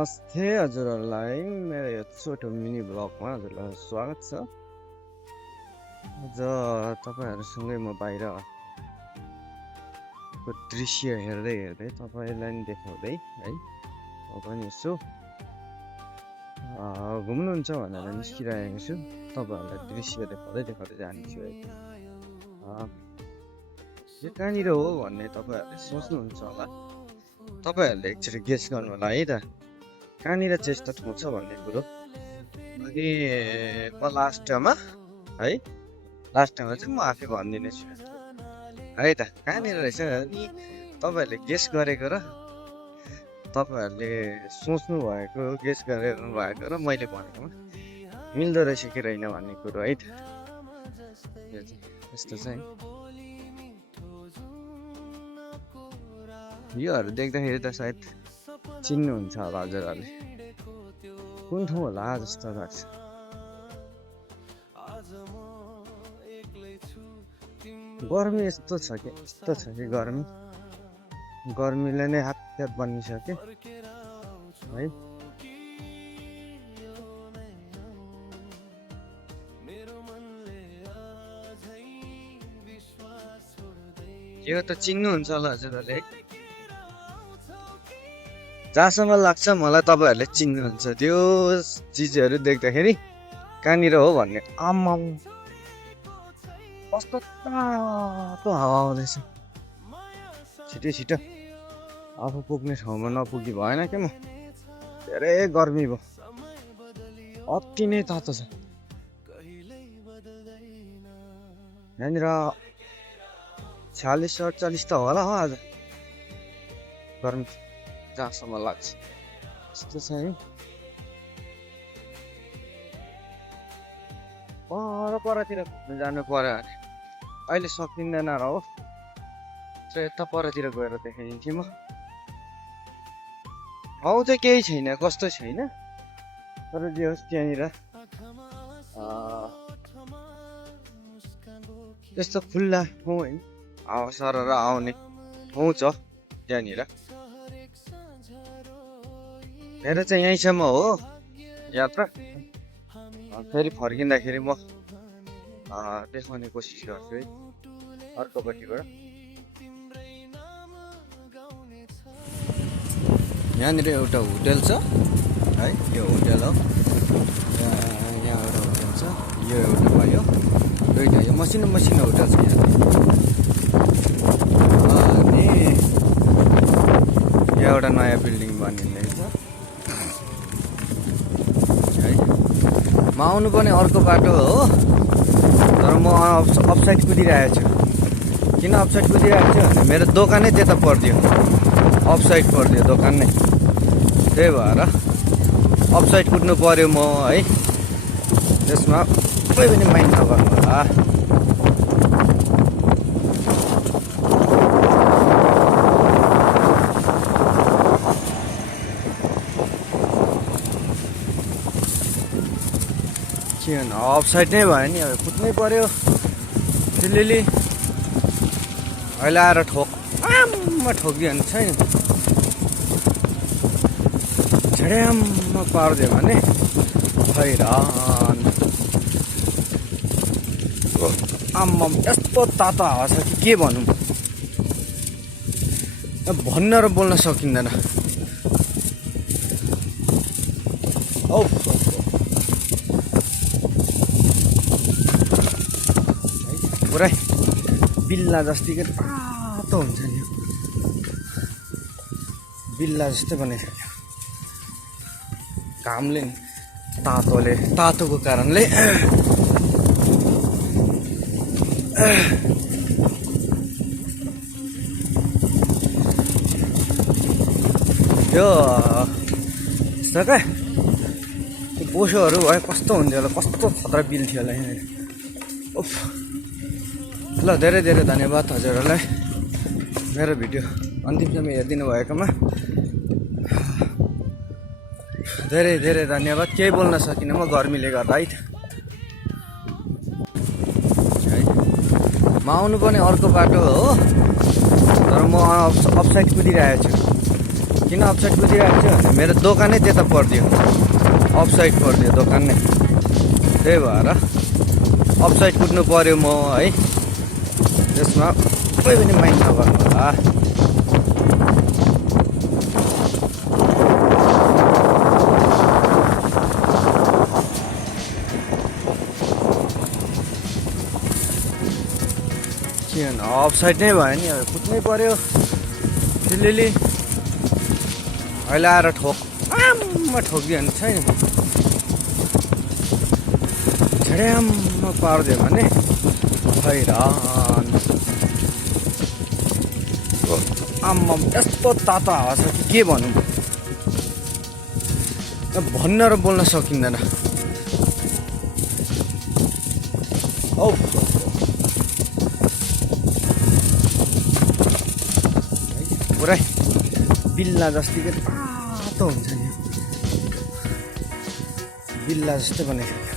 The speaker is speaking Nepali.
नमस्ते हजुरहरूलाई मेरो यो छोटो मिनी ब्लगमा हजुरलाई स्वागत छ। आज तपाईँहरूसँगै म बाहिरको दृश्य हेर्दै हेर्दै तपाईँलाई नि देखाउँदै है म पनि यसो घुम्नुहुन्छ भनेर निस्किरहेको छु। तपाईँहरूलाई दृश्य देखाउँदै जान्छु है। यो कहाँनिर हो भन्ने तपाईँहरूले सोच्नुहुन्छ होला। तपाईँहरूले एकचोटि गेस गर्नु होला है त, कहाँनिर चाहिँ यस्तो ठाउँ छ भन्ने कुरो। अनि म लास्टमा चाहिँ म आफै भनिदिने छु है त कहाँनिर रहेछ। अनि तपाईँहरूले गेस गरेको र तपाईँहरूले सोच्नु भएको, गेस गरिरहनु भएको र मैले भनेकोमा मिल्दो रहेछ कि रहेन भन्ने कुरो है त। यस्तो चाहिँ योहरू देख्दाखेरि त सायद चिन्नुहुन्छ होला हजुरहरूले, कुन ठाउँ होला जस्तो लाग्छ। गर्मी यस्तो छ कि गर्मीले नै हात बनिसक्यो है। यो त चिन्नुहुन्छ होला हजुरहरूले, जहाँसम्म लाग्छ मलाई तपाईँहरूले चिन्नुहुन्छ त्यो चिजहरू देख्दाखेरि कहाँनिर हो भन्ने। आम्मा कस्तो तातो हावा आउँदैछ, छिटो आफू पुग्ने ठाउँमा नपुगी भएन के म। धेरै गर्मी भयो, अति नै तातो छ यहाँनिर। 46-48 त होला हो आज गर्मी, जहाँसम्म लाग्छ यस्तो छ है। परतिर जानु पर्यो भने अहिले सकिँदैन र हो, यता परतिर गएर देखाइदिन्थेँ म। ठाउँ चाहिँ केही छैन, कस्तो छैन, तर जे होस् त्यहाँनिर त्यस्तो खुल्ला ठाउँ होइन, हावा सरर आउने ठाउँ छ त्यहाँनिर। मेरो चाहिँ यहीँसम्म हो यात्रा, फेरि फर्किँदाखेरि म देखाउने कोसिस गर्छु है अर्कोपट्टिबाट। यहाँनिर एउटा होटेल छ है, यो होटेल हो। यहाँ एउटा होटेल छ, यो एउटा भयो, दुईवटा यो मसिनो होटेल छ यहाँ। अनि यहाँ एउटा नयाँ बिल्डिङ बनिँदैछ है। म आउनु पनि अर्को बाटो हो, तर म अफसाइड कुदिरहेको छु। किन अफसाइड कुदिरहेको छु भने मेरो दोकानै त्यता परिदियो, अफसाइड परिदियो दोकान नै, त्यही भएर अफसाइड कुद्नु पर्यो म है। त्यसमा कोही पनि माइन्ड नगर्नु होला। के भन्नु, अफसाइड नै भयो नि, अब कुद्नै पर्यो दिल्ली। अहिले आएर ठोकिदियो भने छैन, झड्याम्म पारिदियो भने हैरान। आम्मा यस्तो तातो हावा छ कि के भनौँ, भन्न र बोल्न सकिँदैन। पुरै बिल्ला जस्तिकै तातो हुन्छ नि, बिल्ला जस्तै बनाइसक्यो घामले, तातोको कारणले। यो यस्तो क्या बोसोहरू भयो कस्तो हुन्थ्यो होला, कस्तो खतरा बिल थियो होला यहाँ। ल धेरै धन्यवाद हजुरहरूलाई मेरो भिडियो अन्तिमसम्म हेरिदिनु भएकोमा। धेरै धन्यवाद। केही बोल्न सकिनँ म गर्मीले गर्दा है। म आउनु पनि अर्को बाटो हो, तर म अफसाइड कुदिरहेको छु। किन अफसाइड कुदिरहेको थियो भने मेरो दोकानै त्यता परिदियो, अफसाइड परिदियो दोकान नै। त्यही भएर अफसाइड कुद्नु पर्यो म है। त्यसमा कोही पनि माइन्ड नगर्नु होला। किन अफसाइड नै भयो नि, अब कुद्नै पर्यो दिल्ली। अहिले आएर आम्मा ठोकिदियो भने छैन, झड्याम्म पारिदियो भने हैरान। आम्मा यस्तो तातो हावा छ कि के भनौँ, भन्न र बोल्न सकिँदैन। औ पुरै बिल्ला जस्तिकै तातो हुन्छ नि, बिल्ला जस्तै बनाइसक्यो।